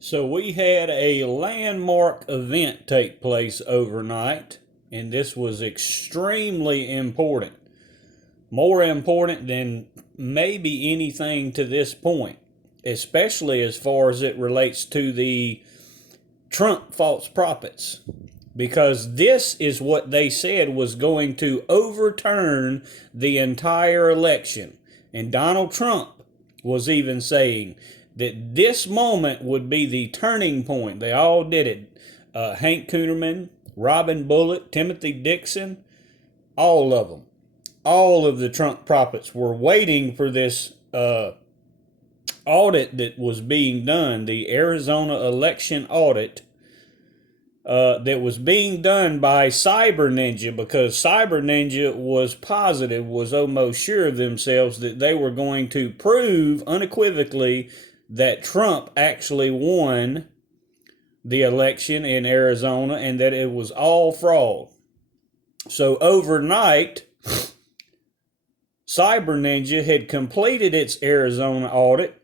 So we had a landmark event take place overnight, and this was extremely important. More important than maybe anything to this point, especially as far as it relates to the Trump false prophets. Because this is what they said was going to overturn the entire election. And Donald Trump was even saying that this moment would be the turning point. They all did it. Hank Kuhnerman, Robin Bullock, Timothy Dixon, all of them. All of the Trump prophets were waiting for this audit that was being done, the Arizona election audit that was being done by Cyber Ninja, because Cyber Ninja was almost sure of themselves that they were going to prove unequivocally that Trump actually won the election in Arizona and that it was all fraud. So overnight, Cyber Ninja had completed its Arizona audit,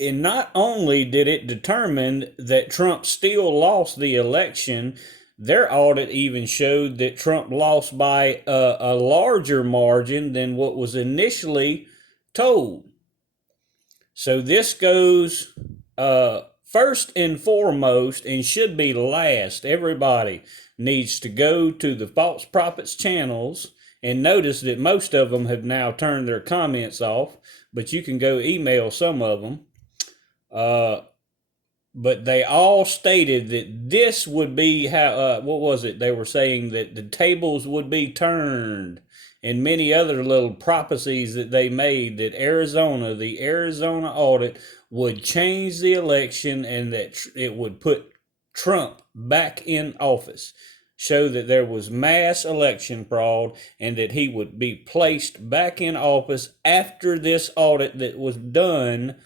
and not only did it determine that Trump still lost the election, their audit even showed that Trump lost by a larger margin than what was initially told. So this goes first and foremost, and should be last. Everybody needs to go to the false prophets channels, and notice that most of them have now turned their comments off, but you can go email some of them. But they all stated that this would be how, what was it? They were saying that the tables would be turned, and many other little prophecies that they made, that the Arizona audit would change the election and that it would put Trump back in office, show that there was mass election fraud, and that he would be placed back in office after this audit that was done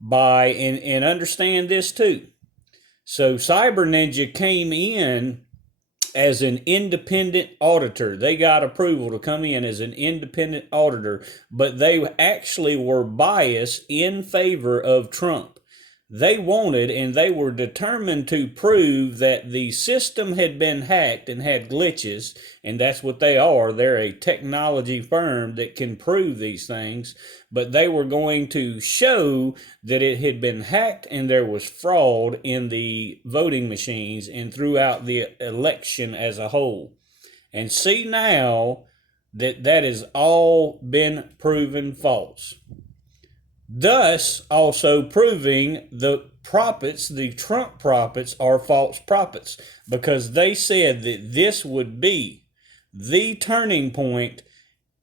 by, and understand this too. So Cyber Ninja came in as an independent auditor. They got approval to come in as an independent auditor, but they actually were biased in favor of Trump. They wanted, and they were determined to prove that the system had been hacked and had glitches, and that's what they are. They're a technology firm that can prove these things, but they were going to show that it had been hacked and there was fraud in the voting machines and throughout the election as a whole. And see now that that has all been proven false. Thus, also proving the prophets, the Trump prophets, are false prophets, because they said that this would be the turning point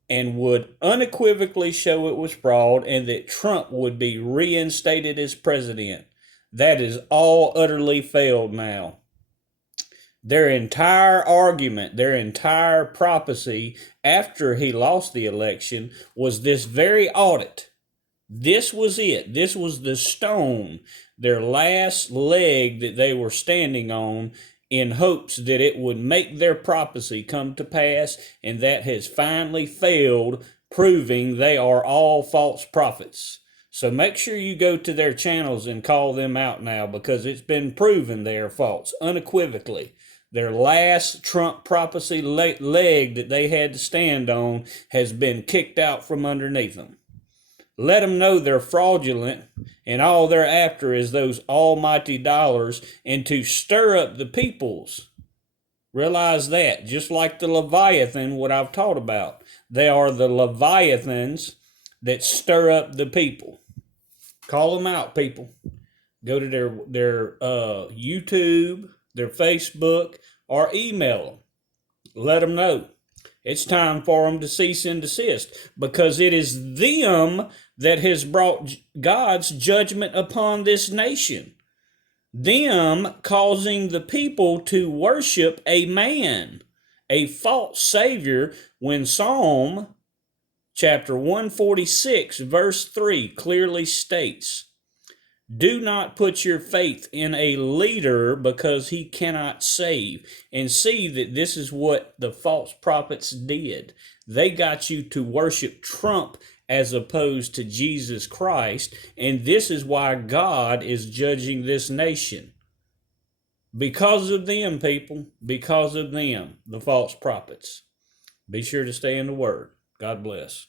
and would unequivocally show it was fraud, and that Trump would be reinstated as president. That is all utterly failed now. Their entire argument, their entire prophecy after he lost the election was this very audit. This was it. This was the stone, their last leg that they were standing on, in hopes that it would make their prophecy come to pass, and that has finally failed, proving they are all false prophets. So make sure you go to their channels and call them out now, because it's been proven they are false, unequivocally. Their last Trump prophecy leg that they had to stand on has been kicked out from underneath them. Let them know they're fraudulent, and all they're after is those almighty dollars, and to stir up the peoples. Realize that, just like the Leviathan, what I've taught about. They are the Leviathans that stir up the people. Call them out, people. Go to their YouTube, their Facebook, or email them. Let them know. It's time for them to cease and desist, because it is them that has brought God's judgment upon this nation. Them causing the people to worship a man, a false savior, when Psalm chapter 146 verse 3 clearly states, "Do not put your faith in a leader, because he cannot save." And see that this is what the false prophets did. They got you to worship Trump as opposed to Jesus Christ. And this is why God is judging this nation. Because of them, people, because of them, the false prophets. Be sure to stay in the Word. God bless.